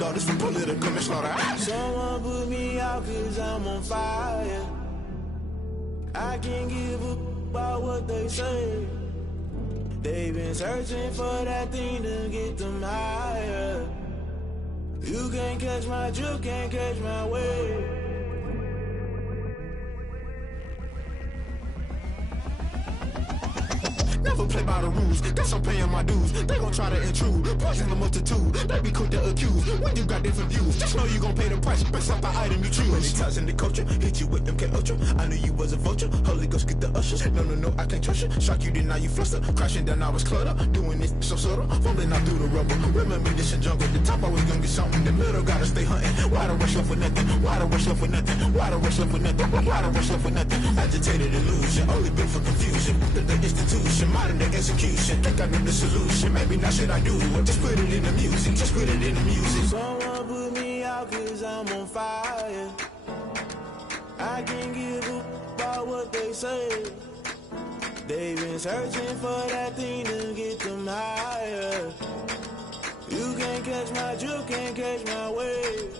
daughters from political manslaughter. Someone put me out 'cause I'm on fire. I can't give a about what they say. They've been searching for that thing to get them higher. You can't catch my drift, can't catch my wave. Never play by the rules, guess I'm paying my dues. They gon' try to intrude, poison the multitude. They be quick to accuse, when you got different views. Just know you gon' pay the price, based off the item you choose. Many times in the culture, hit you with them K-Ultra. I knew you was a vulture, Holy Ghost get the ushers. No, I can't trust you. Shock you, then now you fluster. Crashing down, I was cluttered. Doing this so subtle, fumbling out through the rubble. Remember this in jungle, the top always gonna get something. The middle gotta stay hunting. Why the rush left for nothing? Why the rush left for nothing? Why the rush left for nothing? Why the rush left for nothing? Agitated illusion, only built for confusion. The institution, modern day execution. Think I know the solution, maybe not should I do it. Just put it in the music, just put it in the music. Someone put me out 'cause I'm on fire. I can't give a about what they say. They've been searching for that thing to get them higher. You can't catch my drift, can't catch my wave.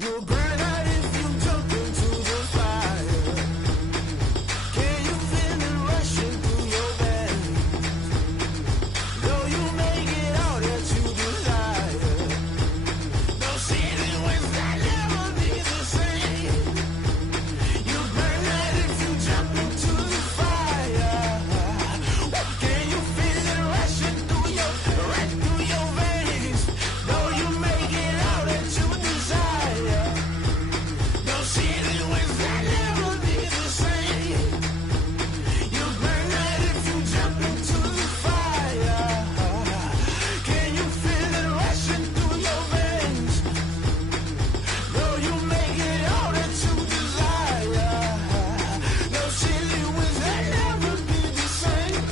You'll burn out if you jump into the fire. Can you feel it rushing through your veins? Though you make it all that you desire. Those seasons when that never be the same. You burn out if you jump into the fire. Can you feel it rushing through your veins? Though you make it all that you desire. Those seasons when that never be the same. You burn out if you jump into the fire. Can you feel it rushing through your veins? Though you make it all that you desire. Those silly winds that never be the same.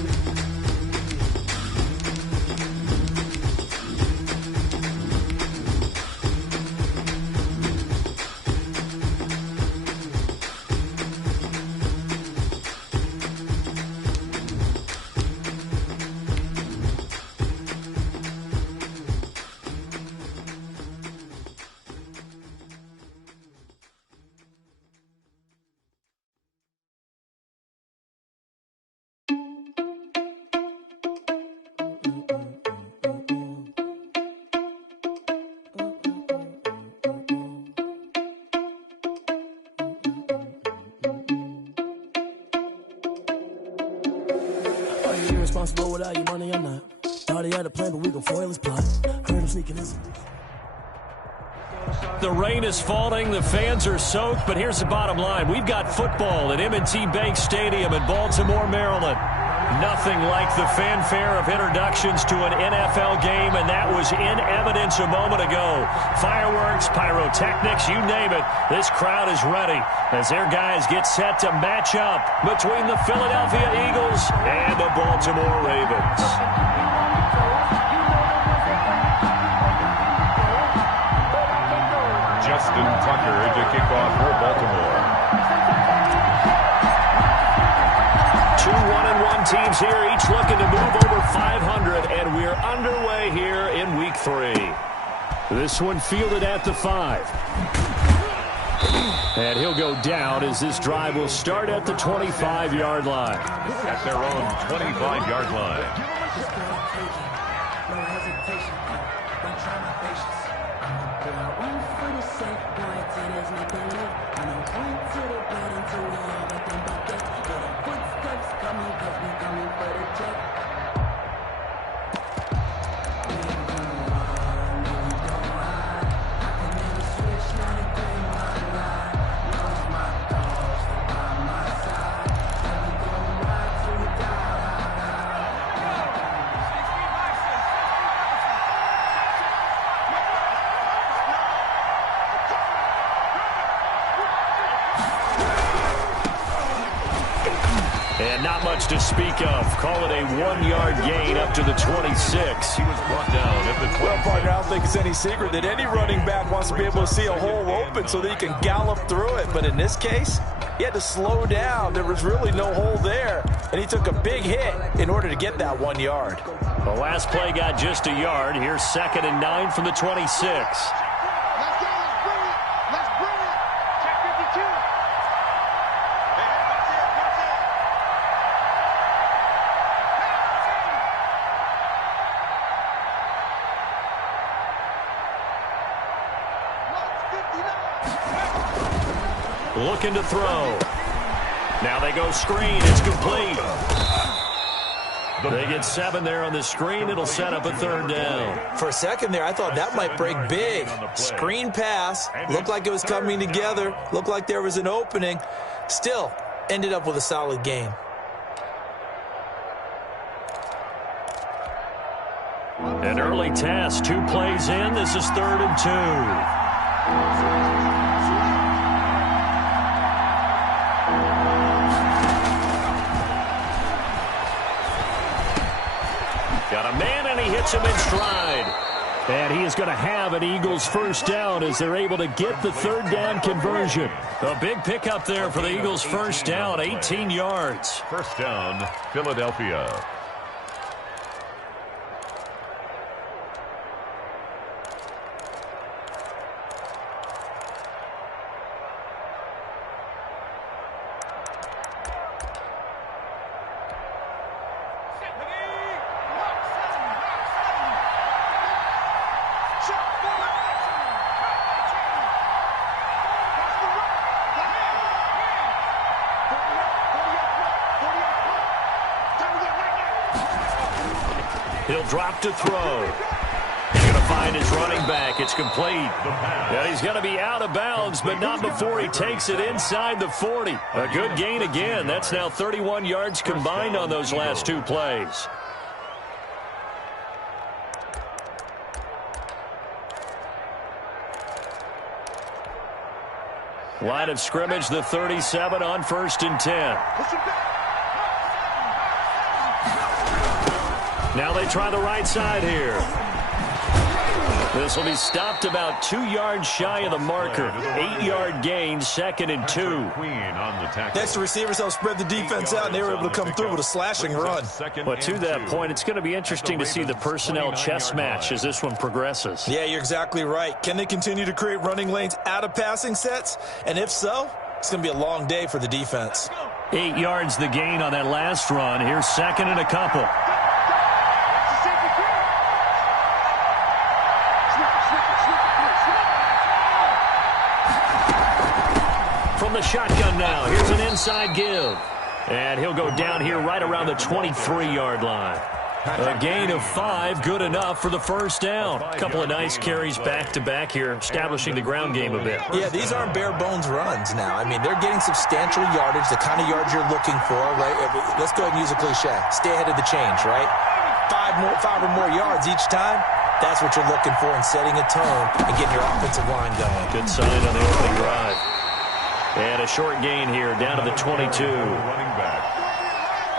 Are you irresponsible without your money or not? Thought he had a plan, but we gon' foil his plot. Heard him sneaking in. The rain is falling, the fans are soaked, but here's the bottom line. We've got football at M&T Bank Stadium in Baltimore, Maryland. Nothing like the fanfare of introductions to an NFL game, and that was in evidence a moment ago. Fireworks, pyrotechnics, you name it. This crowd is ready as their guys get set to match up between the Philadelphia Eagles and the Baltimore Ravens. Justin Tucker to kick off for Baltimore. 2 1-1 teams here, each looking to move over 500, and we're underway here in Week 3. This one fielded at the 5. And he'll go down as this drive will start at the 25-yard line. At their own 25-yard line. And not much to speak of. Call it a 1-yard gain up to the 26. He was brought down at the 26. Well, partner, I don't think it's any secret that any running back wants to be able to see a hole open so that he can gallop through it. But in this case, he had to slow down. There was really no hole there. And he took a big hit in order to get that 1 yard. The last play got just a yard. Here's 2nd and 9 from the 26. Looking to throw. Now they go screen. It's complete. They get 7 there on the screen. It'll set up a 3rd down. For a second there, I thought that might break big. Screen pass. Looked like it was coming together. Looked like there was an opening. Still, ended up with a solid game. An early task. 2 plays in. This is 3rd and 2. Got a man, and he hits him in stride. And he is going to have an Eagles first down as they're able to get the 3rd down conversion. A big pickup there for the Eagles first down, 18 yards. First down, Philadelphia. He'll drop to throw. He's going to find his running back. It's complete. And he's going to be out of bounds, but not before he takes it inside the 40. A good gain again. That's now 31 yards combined on those last 2 plays. Line of scrimmage, the 37 on 1st and 10. Now they try the right side here. This will be stopped about 2 yards shy of the marker. 8-yard gain, 2nd and 2. Next, the receivers helped spread the defense out, and they were able to come through with a slashing run. But to that point, it's going to be interesting to see the personnel chess match as this one progresses. Yeah, you're exactly right. Can they continue to create running lanes out of passing sets? And if so, it's going to be a long day for the defense. 8 yards the gain on that last run. Here's 2nd and a couple. From the shotgun now, here's an inside give. And he'll go down here right around the 23-yard line. A gain of 5, good enough for the first down. A couple of nice carries back-to-back here, establishing the ground game a bit. Yeah, these aren't bare-bones runs now. I mean, they're getting substantial yardage, the kind of yards you're looking for, right? Let's go ahead and use a cliche. Stay ahead of the change, right? 5 or more yards each time. That's what you're looking for in setting a tone and getting your offensive line going. Good sign on the opening drive. And a short gain here, down to the 22.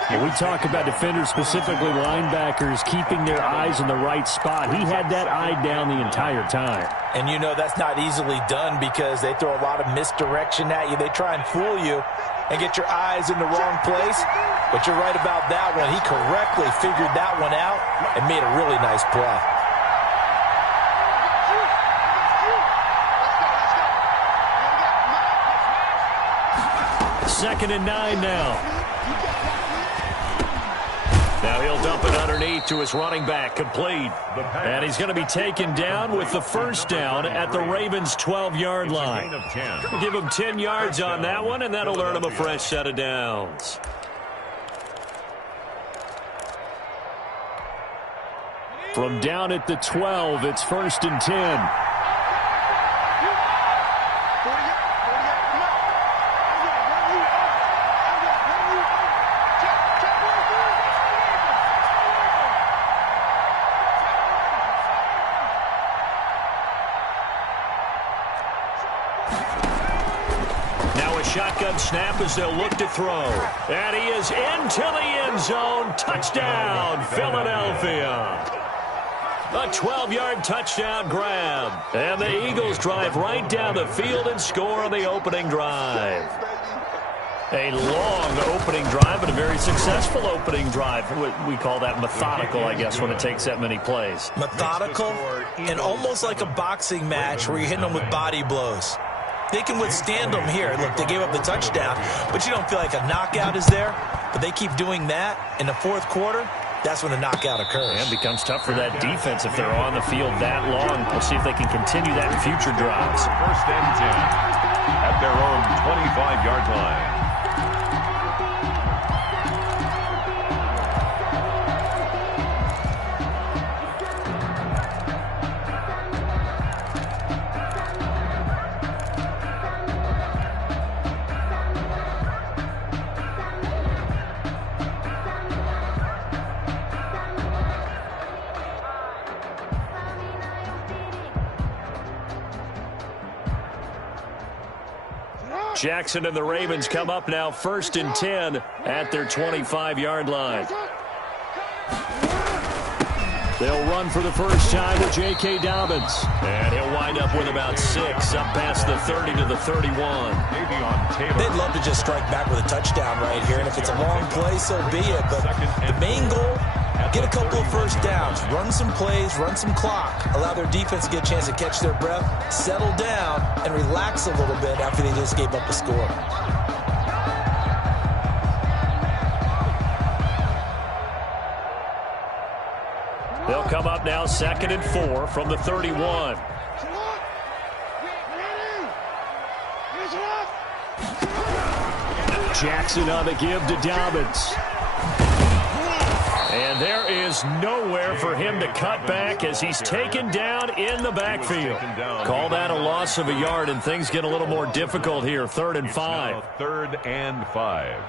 When we talk about defenders, specifically linebackers, keeping their eyes in the right spot, he had that eye down the entire time. And you know that's not easily done because they throw a lot of misdirection at you. They try and fool you and get your eyes in the wrong place. But you're right about that one. He correctly figured that one out and made a really nice play. Second and 9 now. Now he'll dump it underneath to his running back, complete. And he's going to be taken down with the first down at the Ravens' 12-yard line. Give him 10 yards on that one, and that'll earn him a fresh set of downs. From down at the 12, it's 1st and 10. shotgun snap as they'll look to throw. And he is into the end zone. Touchdown, Philadelphia. A 12-yard touchdown grab. And the Eagles drive right down the field and score on the opening drive. A long opening drive, but a very successful opening drive. We call that methodical, I guess, when it takes that many plays. Methodical and almost like a boxing match where you're hitting them with body blows. They can withstand them here. Look, they gave up the touchdown, but you don't feel like a knockout is there. But they keep doing that in the fourth quarter. That's when the knockout occurs. And it becomes tough for that defense if they're on the field that long. We'll see if they can continue that in future drives. First and 10 at their own 25-yard line. Jackson and the Ravens come up now first and 10 at their 25-yard line. They'll run for the first time with J.K. Dobbins. And he'll wind up with about 6, up past the 30 to the 31. They'd love to just strike back with a touchdown right here, and if it's a long play, so be it. But the main goal, get a couple of first downs, run some plays, run some clock, allow their defense to get a chance to catch their breath, settle down, and relax a little bit after they just gave up a score. They'll come up now second and 4 from the 31. Jackson on the give to Dobbins. And there is nowhere for him to cut back as he's taken down in the backfield. Call that a loss of a yard, and things get a little more difficult here. 3rd and 5. 3rd and 5.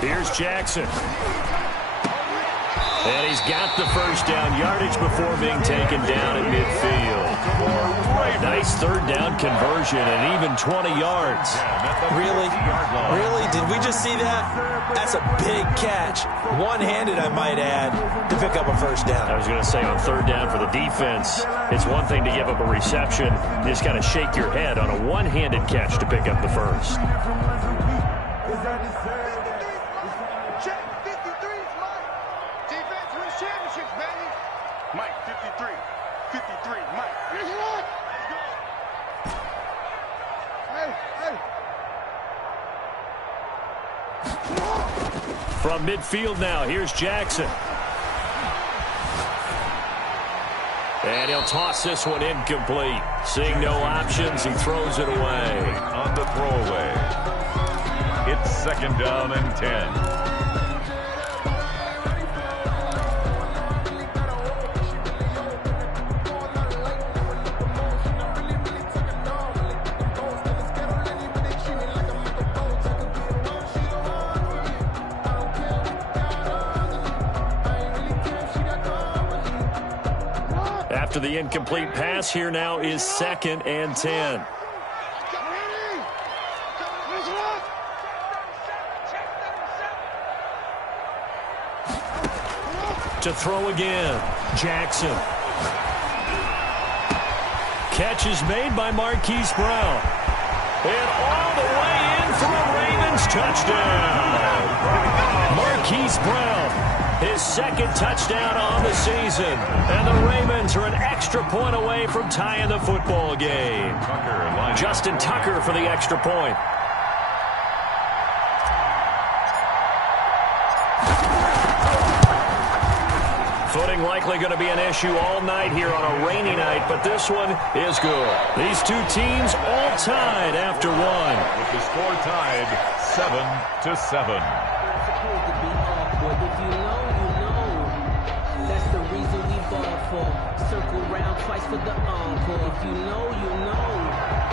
Here's Jackson. And he's got the first down yardage before being taken down at midfield. Nice 3rd down conversion and even 20 yards. Really? Really? Did we just see that? That's a big catch. One-handed, I might add, to pick up a first down. I was going to say on 3rd down for the defense, it's one thing to give up a reception. You just got to shake your head on a one-handed catch to pick up the first. From midfield now, here's Jackson. And he'll toss this one incomplete. Seeing no options, he throws it away. On the throwaway. It's 2nd down and 10. After the incomplete pass, here now is 2nd and 10. To throw again, Jackson. Catch is made by Marquise Brown. And all the way in for a Ravens touchdown. Marquise Brown. His 2nd touchdown on the season. And the Ravens are an extra point away from tying the football game. Justin Tucker for the extra point. Footing likely going to be an issue all night here on a rainy night, but this one is good. These two teams all tied after one. With the score tied 7-7. Circle round twice for the encore. If you know, you know.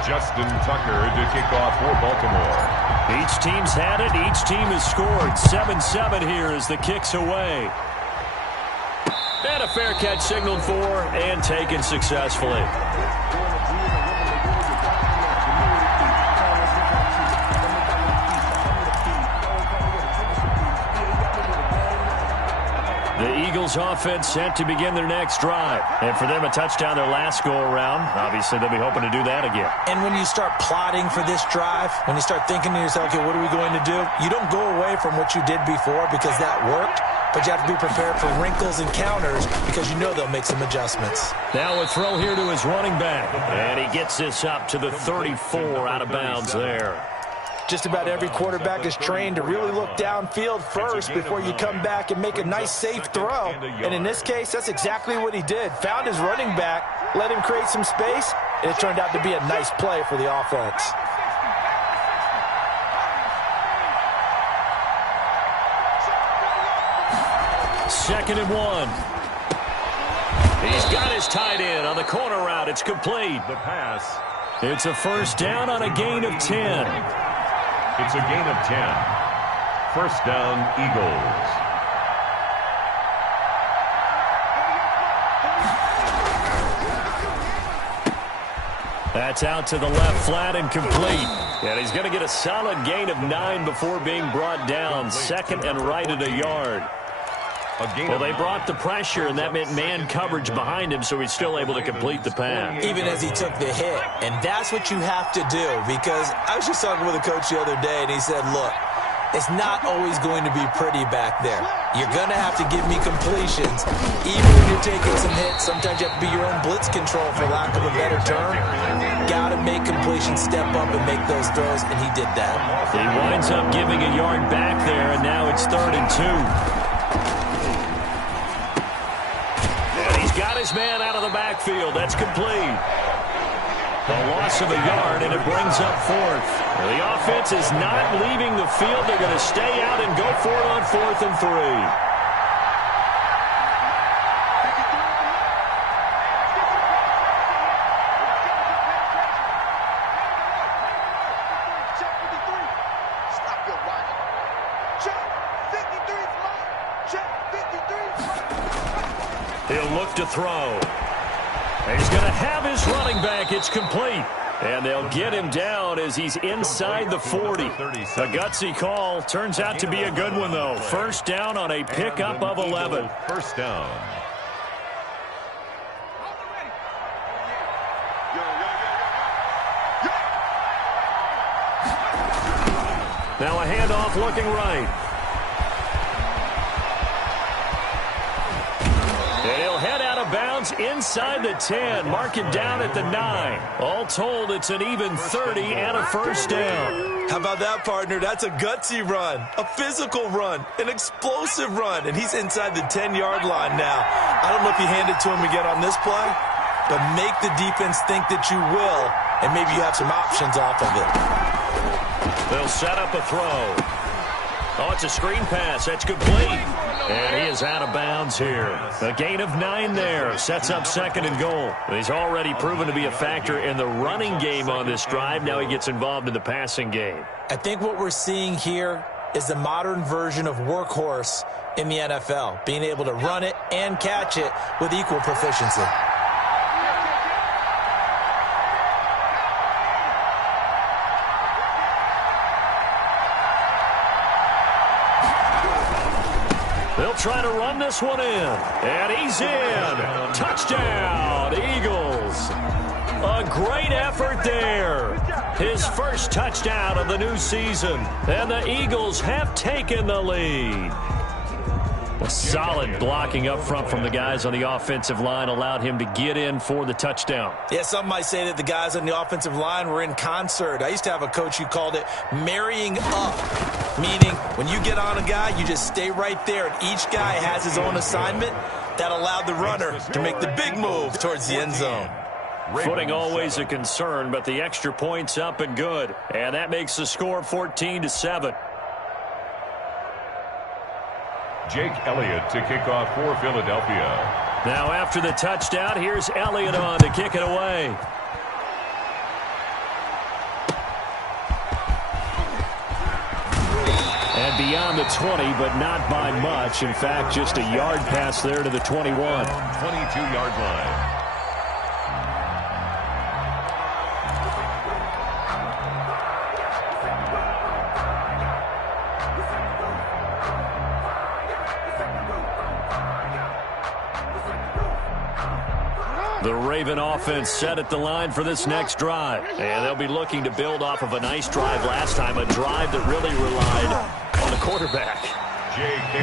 Justin Tucker to kick off for Baltimore. Each team's had it. Each team has scored. 7-7 here as the kick's away. And a fair catch signaled for and taken successfully. The Eagles offense set to begin their next drive. And for them, a touchdown their last go-around. Obviously, they'll be hoping to do that again. And when you start plotting for this drive, when you start thinking to yourself, okay, what are we going to do? You don't go away from what you did before because that worked, but you have to be prepared for wrinkles and counters because you know they'll make some adjustments. Now a throw here to his running back. And he gets this up to the 34 out of bounds there. Just about every quarterback is trained to really look downfield first before you come back and make a nice, safe throw. And in this case, that's exactly what he did. Found his running back, let him create some space, and it turned out to be a nice play for the offense. Second and 1. He's got his tight end on the corner route. It's complete. The pass. It's a first down on a gain of 10. It's a gain of 10. First down, Eagles. That's out to the left flat and complete. And he's going to get a solid gain of 9 before being brought down. Second and right at a yard. Well, they brought the pressure, and that meant man coverage behind him, so he's still able to complete the pass. Even as he took the hit. And that's what you have to do, because I was just talking with a coach the other day, and he said, look, it's not always going to be pretty back there. You're going to have to give me completions. Even when you're taking some hits, sometimes you have to be your own blitz control, for lack of a better term. Got to make completions, step up and make those throws, and he did that. He winds up giving a yard back there, and now it's 3rd and 2. Got his man out of the backfield. That's complete. A loss of a yard, and it brings up 4th. The offense is not leaving the field. They're going to stay out and go for it on 4th and 3. He'll look to throw. And he's going to have his running back. It's complete. And they'll get him down as he's inside the 40. A gutsy call. Turns out to be a good one, though. First down on a pickup of 11. First down. Now a handoff looking right. And he'll head out of bounds inside the 10. Mark it down at the 9. All told, it's an even 30 and a first down. How about that, partner? That's a gutsy run, a physical run, an explosive run, and he's inside the 10-yard line now. I don't know if you hand it to him again on this play, but make the defense think that you will, and maybe you have some options off of it. They'll set up a throw. Oh, it's a screen pass. That's complete. And he is out of bounds here. A gain of 9 there. Sets up 2nd and goal. He's already proven to be a factor in the running game on this drive. Now he gets involved in the passing game. I think what we're seeing here is the modern version of workhorse in the NFL, being able to run it and catch it with equal proficiency. They'll try to run this one in. And he's in. Touchdown, Eagles. A great effort there. His first touchdown of the new season. And the Eagles have taken the lead. A solid blocking up front from the guys on the offensive line allowed him to get in for the touchdown. Yeah, some might say that the guys on the offensive line were in concert. I used to have a coach who called it marrying up, meaning when you get on a guy, you just stay right there, and each guy has his own assignment. That allowed the runner to make the big move towards the end zone. Footing always a concern, but the extra point's up and good. And that makes the score 14-7. Jake Elliott to kick off for Philadelphia. Now after the touchdown, here's Elliott on to kick it away. And beyond the 20, but not by much. In fact, just a yard pass there to the 21. 22-yard line. The Raven offense set at the line for this next drive. And they'll be looking to build off of a nice drive last time, a drive that really relied on the quarterback.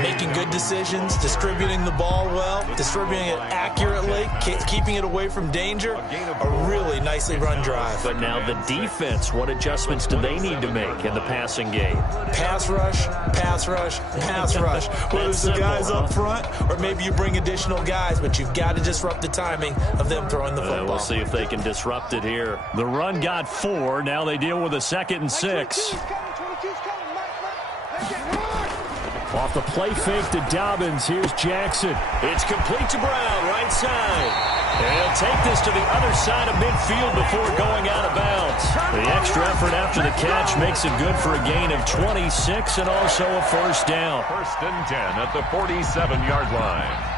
Making good decisions, distributing the ball well, distributing it accurately, keeping it away from danger. A really nicely run drive. But now the defense, what adjustments do they need to make in the passing game? Pass rush, pass rush, pass rush. Whether it's the guys up front or maybe you bring additional guys, but you've got to disrupt the timing of them throwing the football. We'll see if they can disrupt it here. The run got 4. Now they deal with a 2nd and 6. Off the play fake to Dobbins. Here's Jackson. It's complete to Brown, right side. And he'll take this to the other side of midfield before going out of bounds. The extra effort after the catch makes it good for a gain of 26 and also a first down. 1st and 10 at the 47-yard line.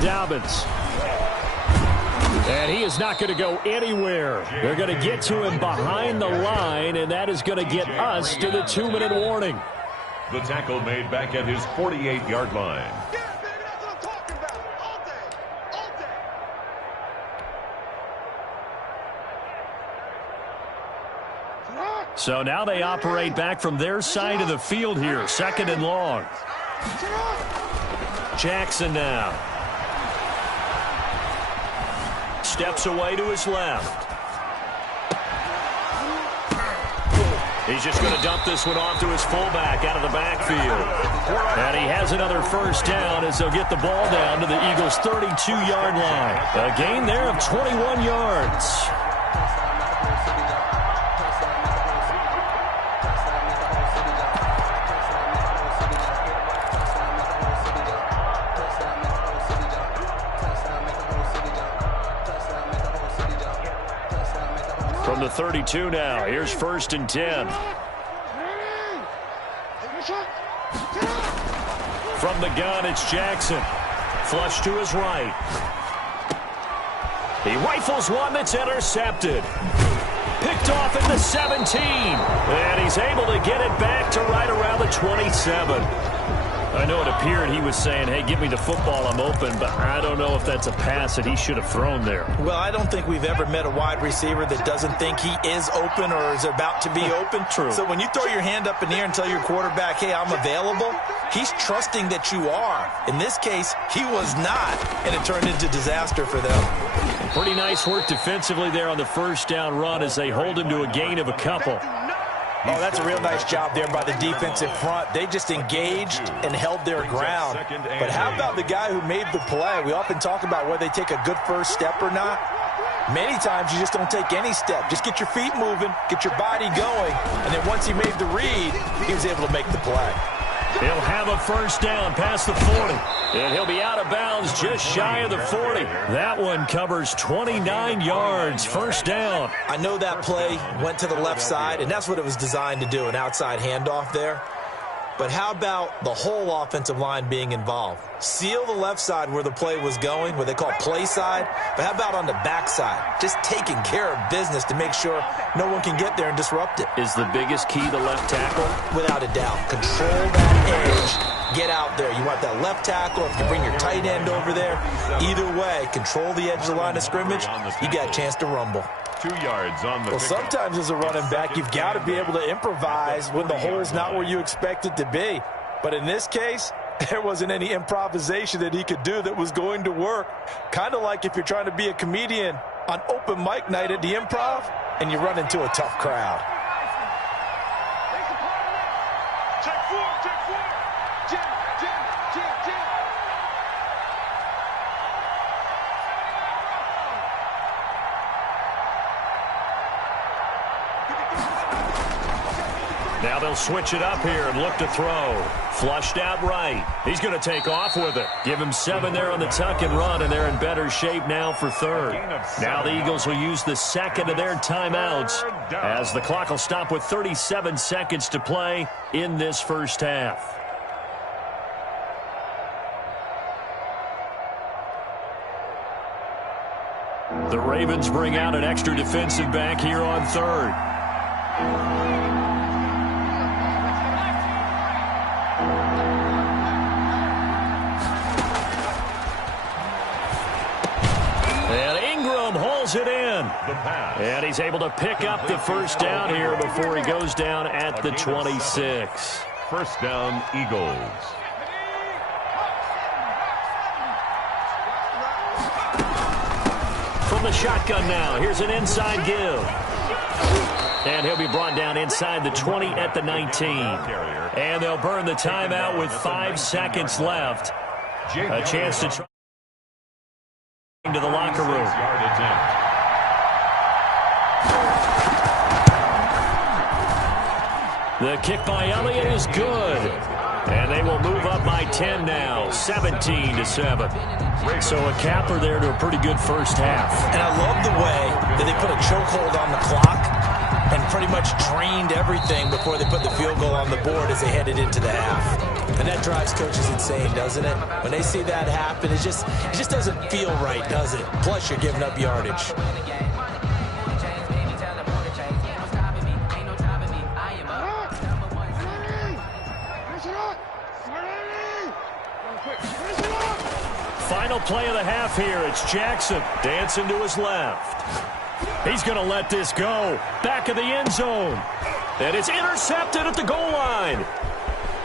Dobbins. And he is not going to go anywhere. They're going to get to him behind the line, and that is going to get us to the 2-minute warning. The tackle made back at his 48-yard line. So now they operate back from their side of the field here. 2nd and long. Jackson now. Steps away to his left. He's just going to dump this one off to his fullback out of the backfield. And he has another first down as they'll get the ball down to the Eagles' 32-yard line. A gain there of 21 yards. From the 32 now, here's 1st and 10. From the gun, it's Jackson. Flush to his right. He rifles one that's intercepted. Picked off at the 17. And he's able to get it back to right around the 27. I know it appeared he was saying, hey, give me the football, I'm open, but I don't know if that's a pass that he should have thrown there. Well, I don't think we've ever met a wide receiver that doesn't think he is open or is about to be open. True. So when you throw your hand up in the air and tell your quarterback, hey, I'm available, he's trusting that you are. In this case, he was not, and it turned into disaster for them. Pretty nice work defensively there on the first down run as they hold him to a gain of a couple. Oh, that's a real nice job there by the defensive front. They just engaged and held their ground. But how about the guy who made the play? We often talk about whether they take a good first step or not. Many times you just don't take any step. Just get your feet moving, get your body going, and then once he made the read, he was able to make the play. He'll have a first down past the 40. And he'll be out of bounds just shy of the 40. That one covers 29 yards. First down. I know that play went to the left side, and that's what it was designed to do, an outside handoff there. But how about the whole offensive line being involved? Seal the left side where the play was going, what they call play side. But how about on the back side? Just taking care of business to make sure no one can get there and disrupt it. Is the biggest key the left tackle? Without a doubt. Control that edge. Get out there. You want that left tackle. If you bring your tight end over there, either way, control the edge of the line of scrimmage. You got a chance to rumble. 2 yards on the Well, sometimes as a running back, you've got to be able to improvise when the hole's not where you expect it to be. But in this case, there wasn't any improvisation that he could do that was going to work. Kind of like if you're trying to be a comedian on open mic night at the Improv and you run into a tough crowd. Now they'll switch it up here and look to throw. Flushed out right. He's going to take off with it. Give him 7 there on the tuck and run, and they're in better shape now for third. Now the Eagles will use the second of their timeouts as the clock will stop with 37 seconds to play in this first half. The Ravens bring out an extra defensive back here on third. It in. And he's able to pick up the first down here before he goes down at the 26. First down, Eagles. From the shotgun now, here's an inside give. And he'll be brought down inside the 20 at the 19. And they'll burn the timeout with 5 seconds left. A chance to try into the locker room. The kick by Elliott is good. And they will move up by 10 now, 17-7. So a capper there to a pretty good first half. And I love the way that they put a chokehold on the clock and pretty much drained everything before they put the field goal on the board as they headed into the half. And that drives coaches insane, doesn't it? When they see that happen, it just doesn't feel right, does it? Plus, you're giving up yardage. Final play of the half here. It's Jackson dancing to his left. He's going to let this go. Back of the end zone. And it's intercepted at the goal line.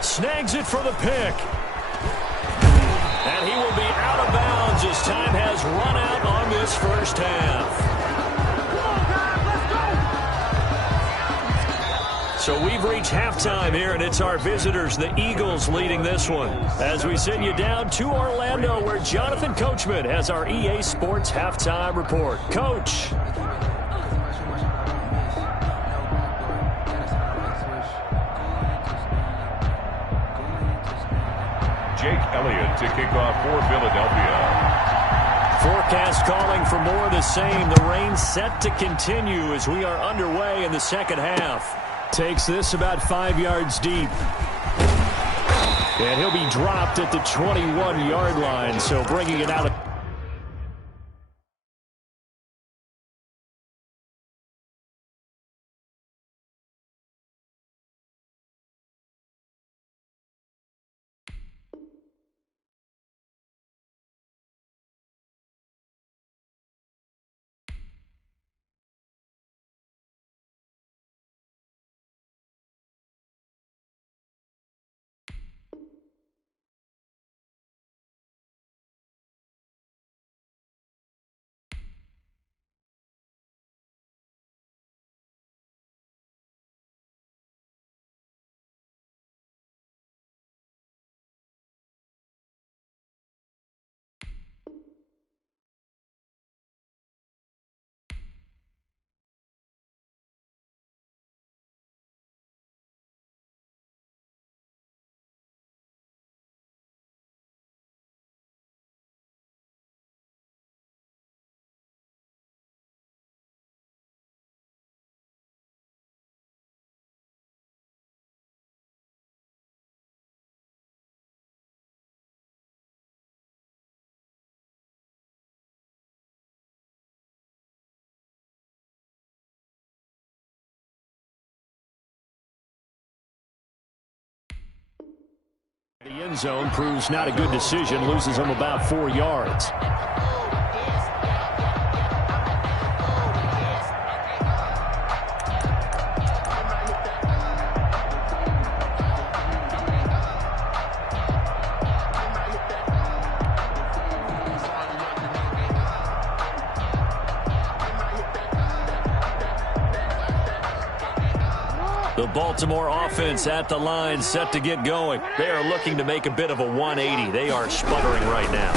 Snags it for the pick. And he will be out of bounds as time has run out on this first half. So we've reached halftime here, and it's our visitors, the Eagles, leading this one. As we send you down to Orlando, where Jonathan Coachman has our EA Sports Halftime Report. Coach. Jake Elliott to kick off for Philadelphia. Forecast calling for more of the same. The rain set to continue as we are underway in the second half. Takes this about 5 yards deep. And he'll be dropped at the 21-yard line, so bringing it out of... The end zone proves not a good decision, loses him about 4 yards. The Baltimore offense at the line, set to get going. They are looking to make a bit of a 180. They are sputtering right now.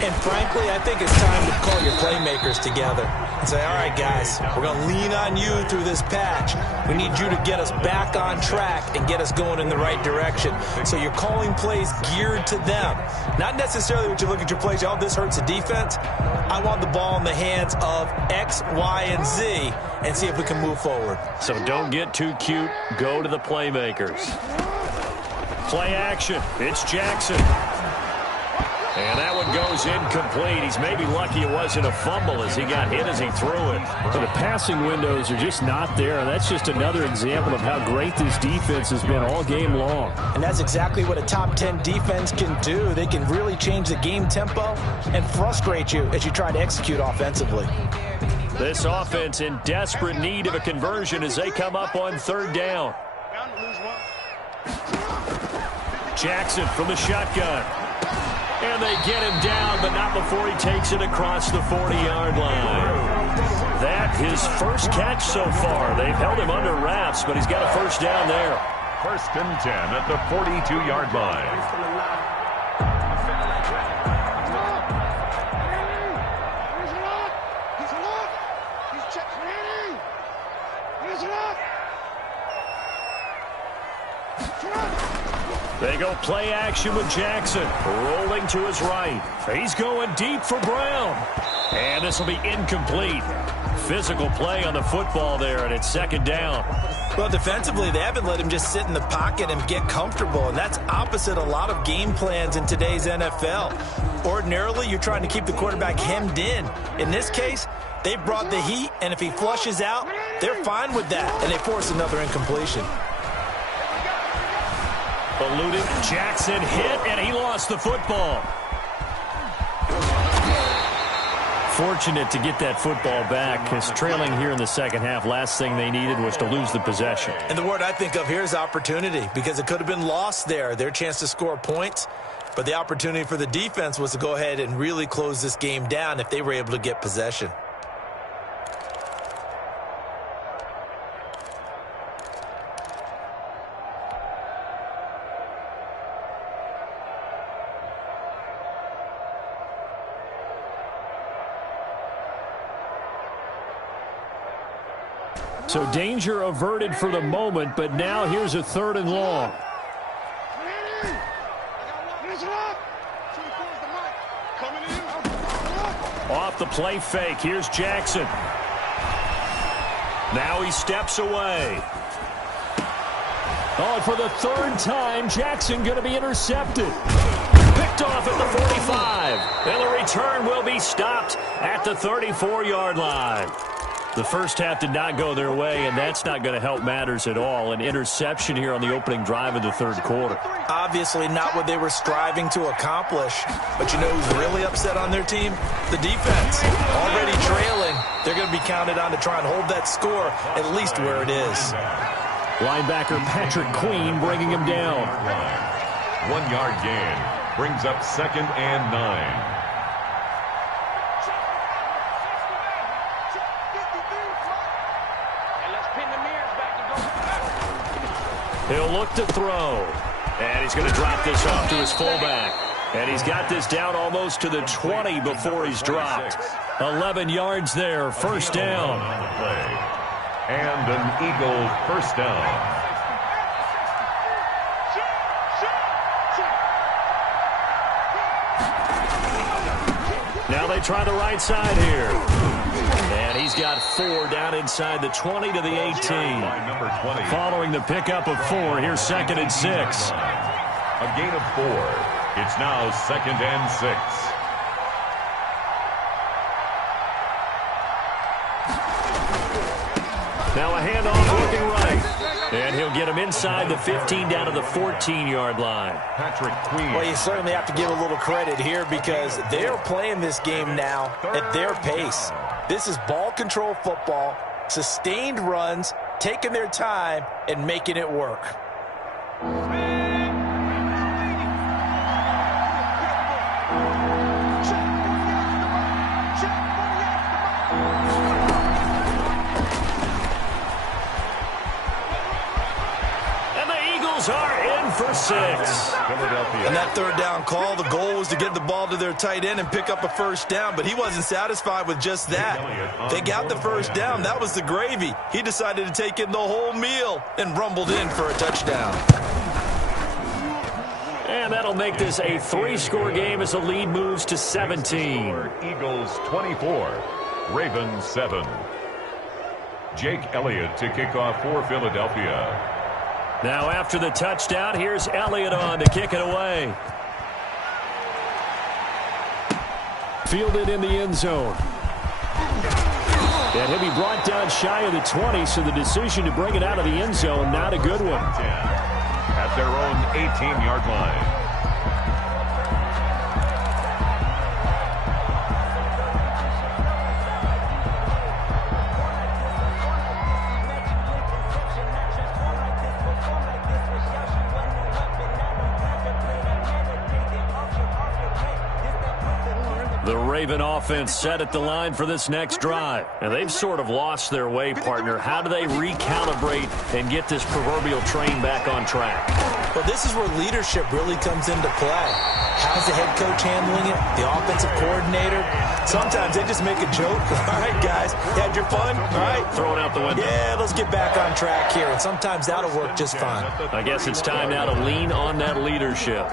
And frankly, I think it's time to call your playmakers together and say, all right, guys, we're going to lean on you through this patch. We need you to get us back on track and get us going in the right direction. So you're calling plays geared to them. Not necessarily what you look at your plays, oh, this hurts the defense. I want the ball in the hands of X, Y, and Z and see if we can move forward. So don't get too cute. Go to the playmakers. Play action. It's Jackson. And that one goes incomplete. He's maybe lucky it wasn't a fumble as he got hit as he threw it. So the passing windows are just not there, and that's just another example of how great this defense has been all game long. And that's exactly what a top 10 defense can do. They can really change the game tempo and frustrate you as you try to execute offensively. This offense in desperate need of a conversion as they come up on third down. Jackson from the shotgun. And they get him down, but not before he takes it across the 40-yard line. That his first catch so far. They've held him under wraps, but he's got a first down there. 1st and 10 at the 42-yard line. They go play action with Jackson. Rolling to his right. He's going deep for Brown. And this will be incomplete. Physical play on the football there, and it's 2nd down. Well, defensively, they haven't let him just sit in the pocket and get comfortable, and that's opposite a lot of game plans in today's NFL. Ordinarily, you're trying to keep the quarterback hemmed in. In this case, they brought the heat, and if he flushes out, they're fine with that, and they force another incompletion. Eluding Jackson hit, and he lost the football. Fortunate to get that football back, because trailing here in the second half, last thing they needed was to lose the possession. And the word I think of here is opportunity, because it could have been lost there, their chance to score points. But the opportunity for the defense was to go ahead and really close this game down if they were able to get possession. So danger averted for the moment, but now here's a 3rd and long. Off the play fake, here's Jackson. Now he steps away. Oh, and for the 3rd time, Jackson going to be intercepted. Picked off at the 45. And the return will be stopped at the 34-yard line. The first half did not go their way, and that's not going to help matters at all. An interception here on the opening drive of the 3rd quarter. Obviously not what they were striving to accomplish. But you know who's really upset on their team? The defense. Already trailing. They're going to be counted on to try and hold that score at least where it is. Linebacker Patrick Queen bringing him down. 1-yard gain brings up 2nd and 9. He'll look to throw. And he's going to drop this off to his fullback. And he's got this down almost to the 20 before he's dropped. 11 yards there, 1st down. And an Eagle 1st down. Now they try the right side here. And he's got 4 down inside the 20 to the 18. Following the pickup of 4, here's 2nd and 6. A gain of 4. It's now 2nd and 6. Now a handoff looking right. And he'll get him inside the 15 down to the 14-yard line. Patrick Queen. Well, you certainly have to give a little credit here because they're playing this game now at their pace. This is ball control football, sustained runs, taking their time, and making it work. Eagles are in for 6. Philadelphia. And that third down call, the goal was to get the ball to their tight end and pick up a first down, but he wasn't satisfied with just that. They got the first down. That was the gravy. He decided to take in the whole meal and rumbled in for a touchdown. And that'll make this a 3-score game as the lead moves to 17. Eagles 24, Ravens 7. Jake Elliott to kick off for Philadelphia. Now after the touchdown, here's Elliott on to kick it away. Fielded in the end zone. And he'll be brought down shy of the 20, so the decision to bring it out of the end zone, not a good one. At their own 18-yard line. The Raven offense set at the line for this next drive. And they've sort of lost their way, partner. How do they recalibrate and get this proverbial train back on track? Well, this is where leadership really comes into play. How's the head coach handling it? The offensive coordinator? Sometimes they just make a joke. All right, guys, you had your fun? All right. Throw it out the window. Yeah, let's get back on track here. And sometimes that'll work just fine. I guess it's time now to lean on that leadership.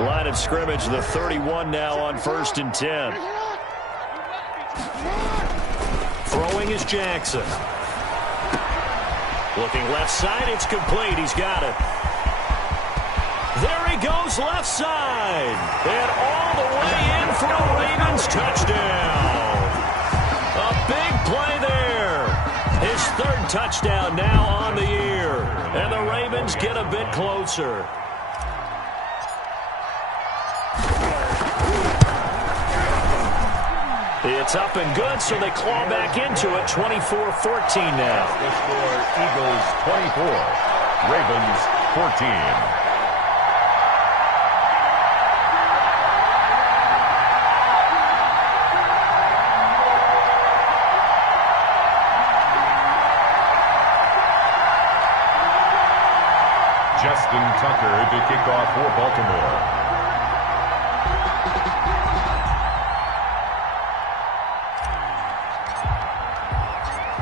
Line of scrimmage, the 31 now on 1st and 10. Throwing is Jackson. Looking left side, it's complete. He's got it. There he goes left side. And all the way in for a Ravens touchdown. A big play there. His 3rd touchdown now on the year. And the Ravens get a bit closer. It's up and good, so they claw back into it, 24-14 now. The score, Eagles 24, Ravens 14. Justin Tucker to kick off for Baltimore.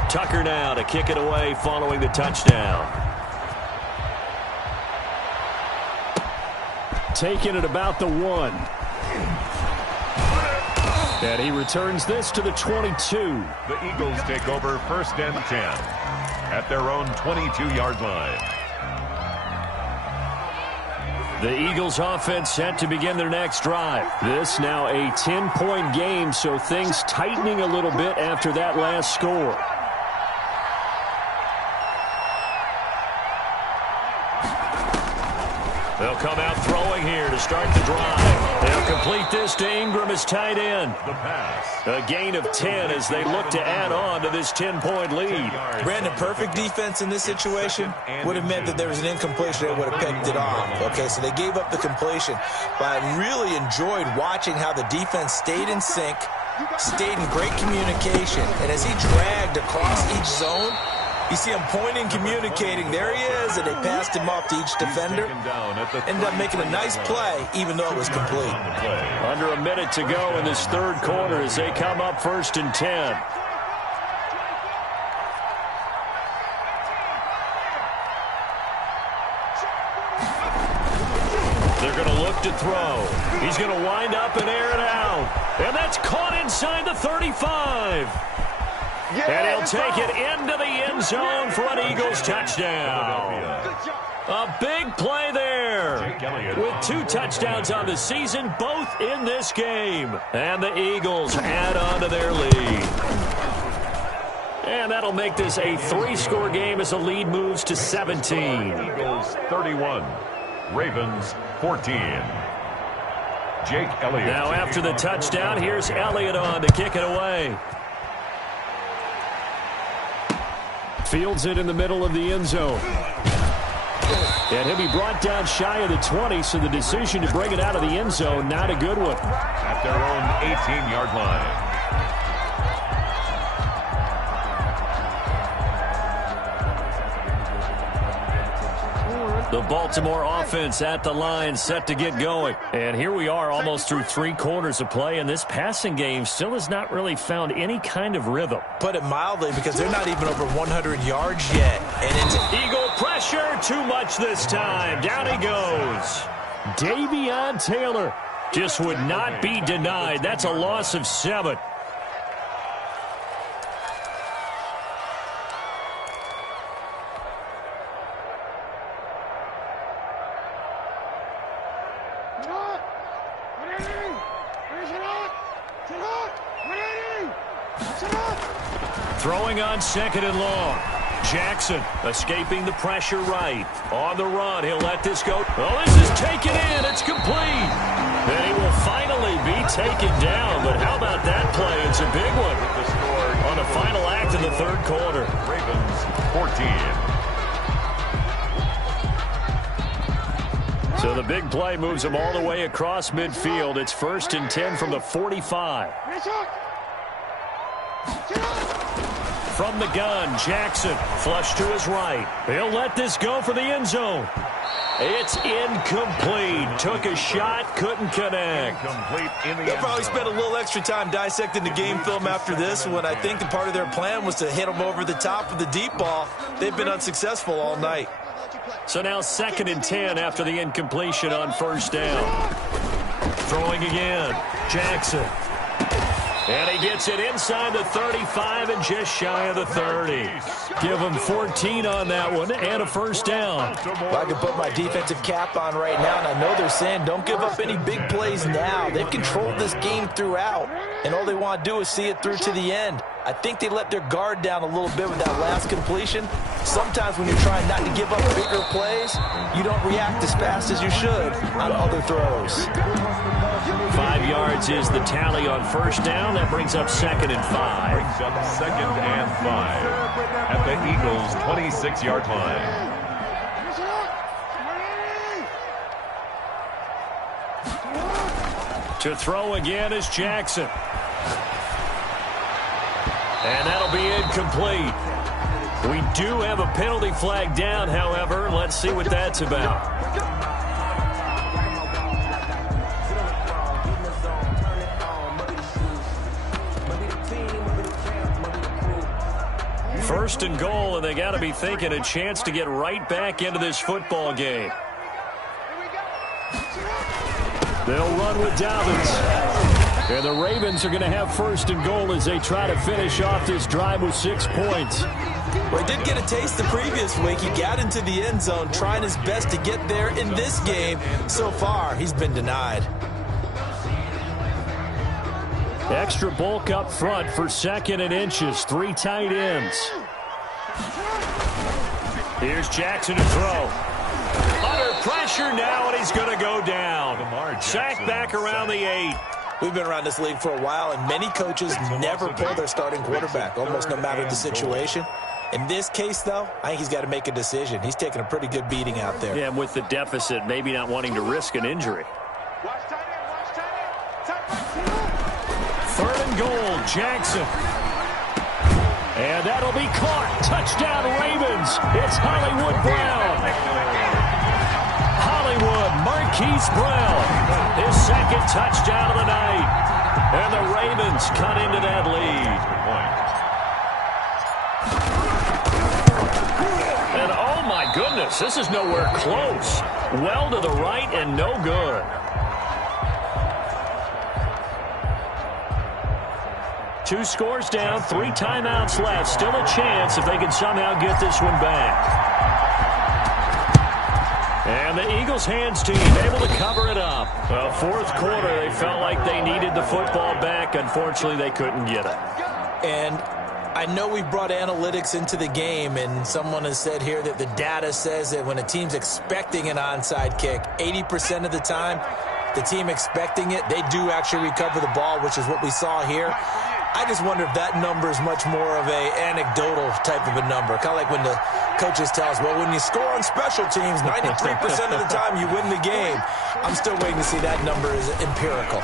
Tucker now to kick it away following the touchdown. Taking it about the 1. And he returns this to the 22. The Eagles take over 1st and 10 at their own 22-yard line. The Eagles offense set to begin their next drive. This now a 10-point game, so things tightening a little bit after that last score. They'll come out throwing here to start the drive. They'll complete this to Ingram as tight end. The pass. A gain of 10 as they look to add on to this 10-point lead. Brandon, perfect defense in this situation would have meant that there was an incompletion. They would have picked it off. Okay, so they gave up the completion. But I really enjoyed watching how the defense stayed in sync, stayed in great communication. And as he dragged across each zone, you see him pointing, communicating. There he is, and they passed him off to each defender. Ended up making a nice play, even though it was complete. Under a minute to go in this 3rd quarter as they come up 1st and 10. They're going to look to throw. He's going to wind up and air it out. And that's caught inside the 35. And he'll take it into the end zone for an Eagles touchdown. A big play there. With 2 touchdowns on the season, both in this game. And the Eagles add on to their lead. And that'll make this a 3-score game as the lead moves to 17. Eagles 31, Ravens 14. Jake Elliott. Now after the touchdown, here's Elliott on to kick it away. Fields it in the middle of the end zone. And he'll be brought down shy of the 20, so the decision to bring it out of the end zone, not a good one. At their own 18-yard line. The Baltimore offense at the line, set to get going. And here we are almost through 3 quarters of play, and this passing game still has not really found any kind of rhythm. Put it mildly, because they're not even over 100 yards yet. And it's Eagle pressure, too much this time. Down he goes. Davion Taylor just would not be denied. That's a loss of 7. Throwing on 2nd and long. Jackson escaping the pressure right. On the run, he'll let this go. Oh, this is taken in. It's complete. And he will finally be taken down. But how about that play? It's a big one. The score On the final act of the 3rd quarter. Ravens 14. So the big play moves him all the way across midfield. It's 1st and 10 from the 45. From the gun, Jackson, flush to his right. He'll let this go for the end zone. It's incomplete. Took a shot, couldn't connect. They'll probably spend a little extra time dissecting the game film after this one. I think the part of their plan was to hit them over the top of the deep ball. They've been unsuccessful all night. So now 2nd and 10 after the incompletion on 1st down. Throwing again, Jackson. And he gets it inside the 35 and just shy of the 30. Give him 14 on that one and a 1st down. Well, I can put my defensive cap on right now, and I know they're saying don't give up any big plays now. They've controlled this game throughout, and all they want to do is see it through to the end. I think they let their guard down a little bit with that last completion. Sometimes when you're trying not to give up bigger plays, you don't react as fast as you should on other throws. 5 yards is the tally on 1st down. That brings up 2nd and 5. Brings up 2nd and 5 at the Eagles' 26-yard line. To throw again is Jackson. And that'll be incomplete. We do have a penalty flag down, however. Let's see what that's about. 1st and goal, and they got to be thinking a chance to get right back into this football game. They'll run with Dobbins. And the Ravens are going to have 1st and goal as they try to finish off this drive with 6 points. Well, he did get a taste the previous week. He got into the end zone trying his best to get there in this game. So far, he's been denied. Extra bulk up front for 2nd and inches. 3 tight ends. Here's Jackson to throw. Under pressure now, and he's going to go down. Sacked back around the 8. We've been around this league for a while, and many coaches never pull their starting quarterback, almost no matter the situation. In this case, though, I think he's got to make a decision. He's taking a pretty good beating out there. Yeah, and with the deficit, maybe not wanting to risk an injury. 3rd and goal, Jackson. And that'll be caught. Touchdown, Ravens. It's Hollywood Brown. Hollywood, Marquise Brown. His 2nd touchdown of the night. And the Ravens cut into that lead. And oh my goodness, this is nowhere close. Well to the right and no good. Two scores down, 3 timeouts left. Still a chance if they can somehow get this one back. And the Eagles' hands team able to cover it up. Well, 4th quarter, they felt like they needed the football back. Unfortunately, they couldn't get it. And I know we brought analytics into the game, and someone has said here that the data says that when a team's expecting an onside kick, 80% of the time, the team expecting it, they do actually recover the ball, which is what we saw here. I just wonder if that number is much more of a anecdotal type of a number. Kind of like when the coaches tell us, well, when you score on special teams, 93% of the time you win the game. I'm still waiting to see that number is empirical.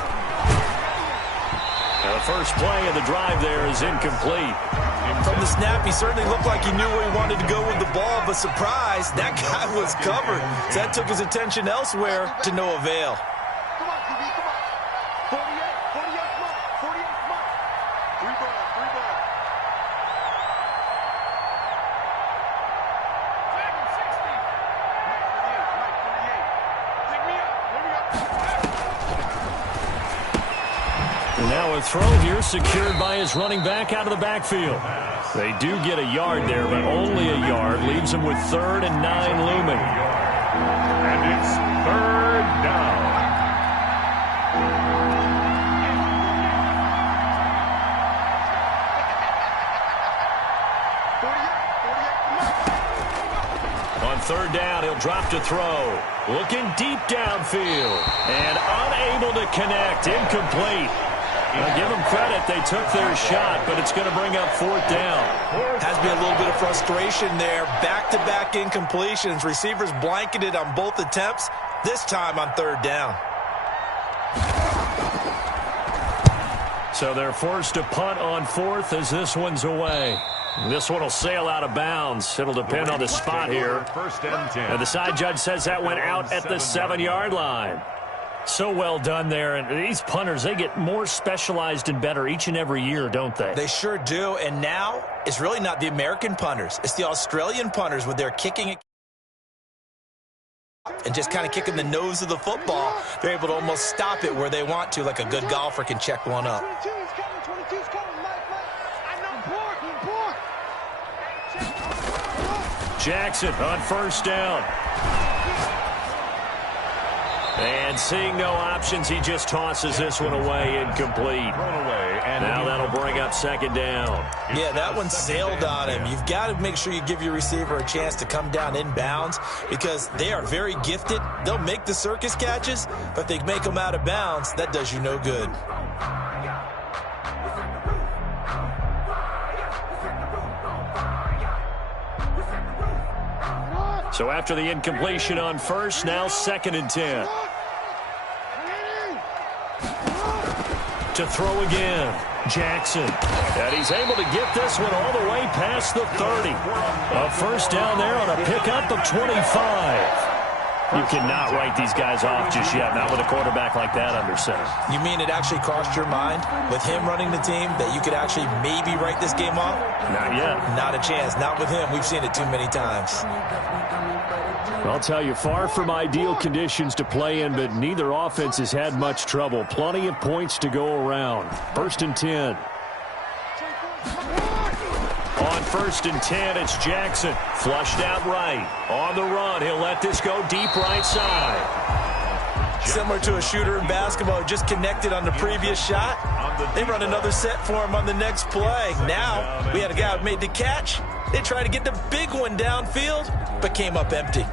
The first play of the drive there is incomplete. From the snap, he certainly looked like he knew where he wanted to go with the ball, but surprise, that guy was covered. So that took his attention elsewhere to no avail. Come on, QB, come on. 48, come on. 48, come on. Three ball. Now a throw here secured by his running back out of the backfield. They do get a yard there, but only a yard. Leaves them with 3rd and 9 looming. And it's 3rd down. On 3rd down, he'll drop to throw. Looking deep downfield. And unable to connect. Incomplete. Now, give them credit. They took their shot, but it's going to bring up 4th down. Has to be a little bit of frustration there. Back-to-back incompletions. Receivers blanketed on both attempts, this time on 3rd down. So they're forced to punt on 4th as this one's away. This one will sail out of bounds. It'll depend on the spot here. And the side judge says that went out at the 7-yard line. So well done there. And these punters, they get more specialized and better each and every year, don't they? They sure do. And now it's really not the American punters. It's the Australian punters with their kicking and just kind of kicking the nose of the football. They're able to almost stop it where they want to, like a good golfer can check one up. 22's coming, 22's coming, Mike. I know, poor. Jackson on 1st down. And seeing no options, he just tosses this one away, incomplete. Now that'll bring up 2nd down. Yeah, that one sailed on him. You've got to make sure you give your receiver a chance to come down inbounds because they are very gifted. They'll make the circus catches, but if they make them out of bounds, that does you no good. So after the incompletion on 1st, now 2nd and 10. To throw again, Jackson. And he's able to get this one all the way past the 30. A 1st down there on a pickup of 25. You cannot write these guys off just yet, not with a quarterback like that under center. You mean it actually crossed your mind with him running the team that you could actually maybe write this game off? Not yet. Not a chance. Not with him. We've seen it too many times. I'll tell you, far from ideal conditions to play in, but neither offense has had much trouble. Plenty of points to go around. 1st and 10. On 1st and 10, it's Jackson. Flushed out right. On the run, he'll let this go deep right side. Similar to a shooter in basketball who just connected on the previous shot. They run another set for him on the next play. Now, we had a guy who made the catch. They tried to get the big one downfield, but came up empty.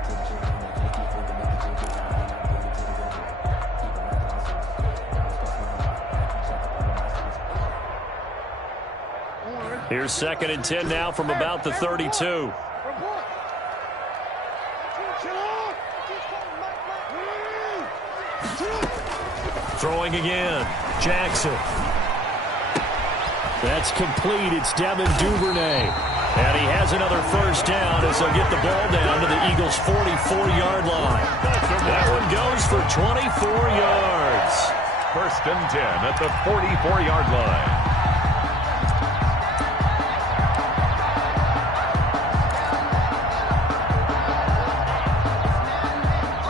Here's 2nd and 10 now from about the 32. Throwing again. Jackson. That's complete. It's Devin Duvernay. And he has another 1st down as they'll get the ball down to the Eagles' 44-yard line. That one goes for 24 yards. 1st and 10 at the 44-yard line.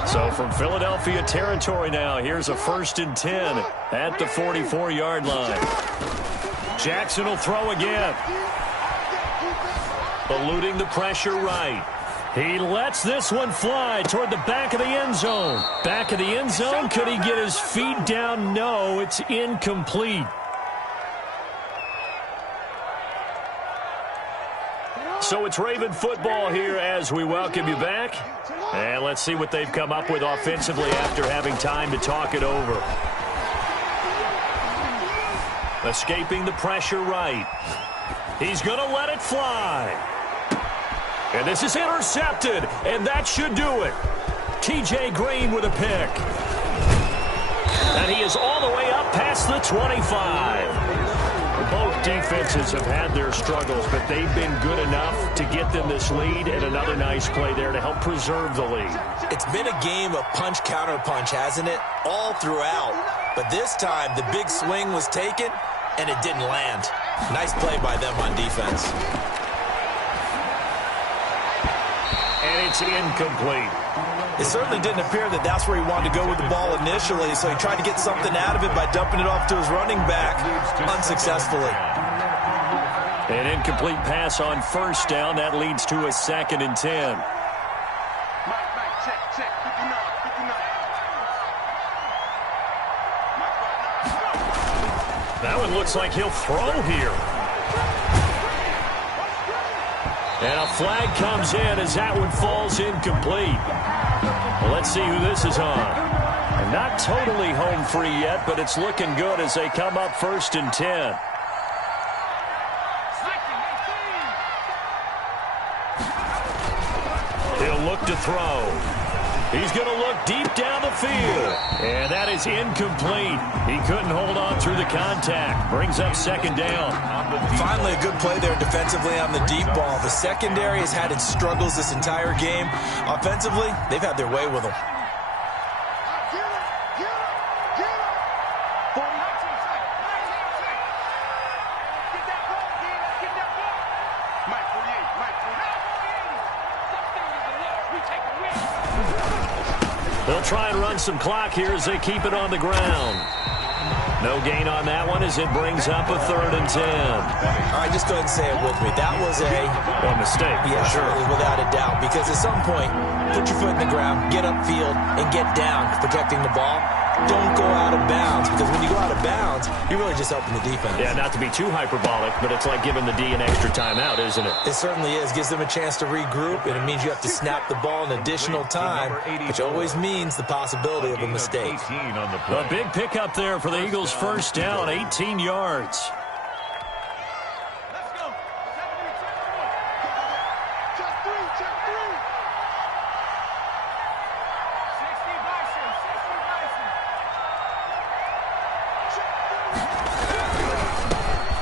So from Philadelphia territory now, here's a 1st and 10 at the 44-yard line. Jackson will throw again. Eluding the pressure right. He lets this one fly toward the back of the end zone. Back of the end zone, could he get his feet down? No, it's incomplete. So it's Raven football here as we welcome you back. And let's see what they've come up with offensively after having time to talk it over. Escaping the pressure right. He's going to let it fly. And this is intercepted, and that should do it. T.J. Green with a pick. And he is all the way up past the 25. defenses have had their struggles, but they've been good enough to get them this lead, and another nice play there to help preserve the lead. It's been a game of punch-counter-punch, hasn't it? All throughout. But this time, the big swing was taken, and it didn't land. Nice play by them on defense. And it's incomplete. It certainly didn't appear that that's where he wanted to go with the ball initially, so he tried to get something out of it by dumping it off to his running back unsuccessfully. An incomplete pass on first down. That leads to a 2nd and 10. Check, 59. That one looks like he'll throw here. And a flag comes in as that one falls incomplete. Well, let's see who this is on. And not totally home free yet, but it's looking good as they come up 1st and 10. He'll look to throw. He's going to look deep down the field. And that is incomplete. He couldn't hold on through the contact. Brings up 2nd down. Finally, a good play there defensively on the deep ball. The secondary has had its struggles this entire game. Offensively, they've had their way with them. They'll try and run some clock here as they keep it on the ground. No gain on that one as it brings up a 3rd and 10. All right, just go ahead and say it with me. That was a mistake. Yeah, sure. Without a doubt. Because at some point, put your foot in the ground, get upfield, and get down protecting the ball. Don't go out of bounds, because when you go out of bounds, you're really just helping the defense. Yeah, not to be too hyperbolic, but it's like giving the D an extra timeout, isn't it? It certainly is. Gives them a chance to regroup, and it means you have to snap the ball an additional time, which always means the possibility of a mistake. A big pickup there for the Eagles' first down, 18 yards.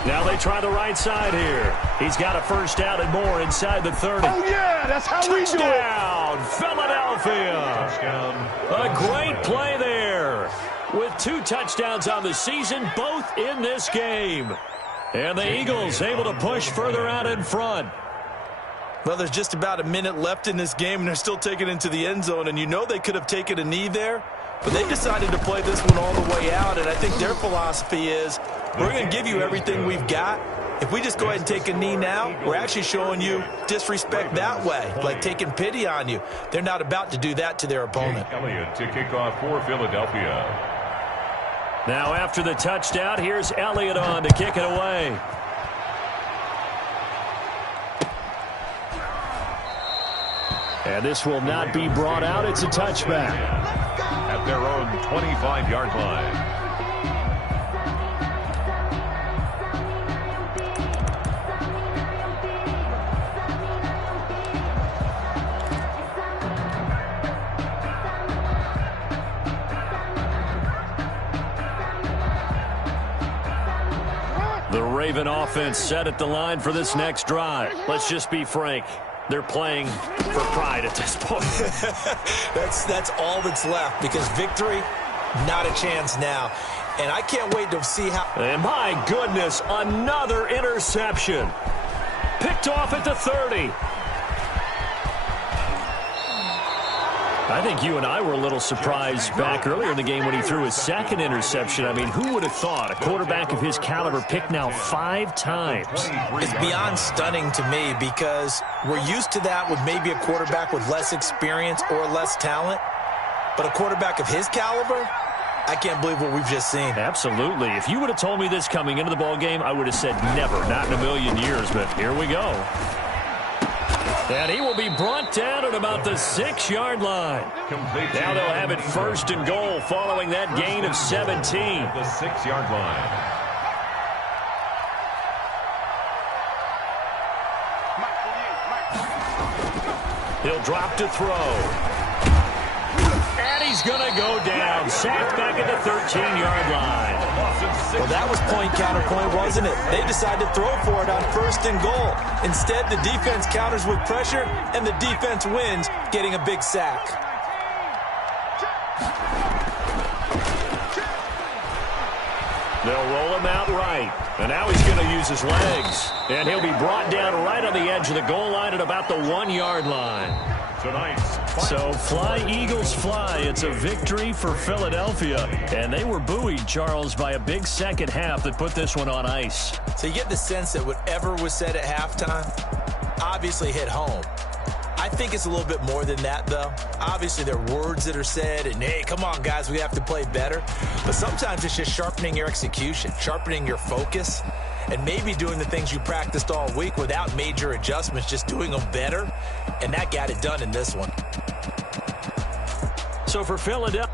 Now they try the right side here. He's got a first down and more inside the 30. Oh, yeah, that's how we do it. Touchdown, Philadelphia. A great play there with 2 touchdowns on the season, both in this game. And the Eagles able to push further out in front. Well, there's just about a minute left in this game, and they're still taking it into the end zone. And you know they could have taken a knee there, but they decided to play this one all the way out. And I think their philosophy is, we're going to give you everything we've got. If we just go ahead and take a knee now, we're actually showing you disrespect that way, like taking pity on you. They're not about to do that to their opponent. Elliott to kick off for Philadelphia. Now after the touchdown, here's Elliott on to kick it away. And this will not be brought out. It's a touchback. At their own 25-yard line. The Raven offense set at the line for this next drive. Let's just be frank. They're playing for pride at this point. That's all that's left, because victory, not a chance now. And I can't wait to see how... And my goodness, another interception. Picked off at the 30. I think you and I were a little surprised back earlier in the game when he threw his 2nd interception. I mean, who would have thought a quarterback of his caliber picked now 5 times? It's beyond stunning to me, because we're used to that with maybe a quarterback with less experience or less talent. But a quarterback of his caliber, I can't believe what we've just seen. Absolutely. If you would have told me this coming into the ballgame, I would have said never, not in a million years. But here we go. And he will be brought down at about the 6-yard line. Now they'll have it 1st and goal following that gain of 17. The 6-yard line. He'll drop to throw. And he's going to go down. Sacked back at the 13-yard line. Well, that was point counterpoint, wasn't it? They decided to throw for it on 1st and goal. Instead, the defense counters with pressure, and the defense wins, getting a big sack. They'll roll him out right. And now he's going to use his legs. And he'll be brought down right on the edge of the goal line at about the 1-yard line. So fly, Eagles, fly. It's a victory for Philadelphia. And they were buoyed, Charles, by a big second half that put this one on ice. So you get the sense that whatever was said at halftime obviously hit home. I think it's a little bit more than that, though. Obviously, there are words that are said, and, hey, come on, guys, we have to play better. But sometimes it's just sharpening your execution, sharpening your focus, and maybe doing the things you practiced all week without major adjustments, just doing them better. And that got it done in this one. So for Philadelphia,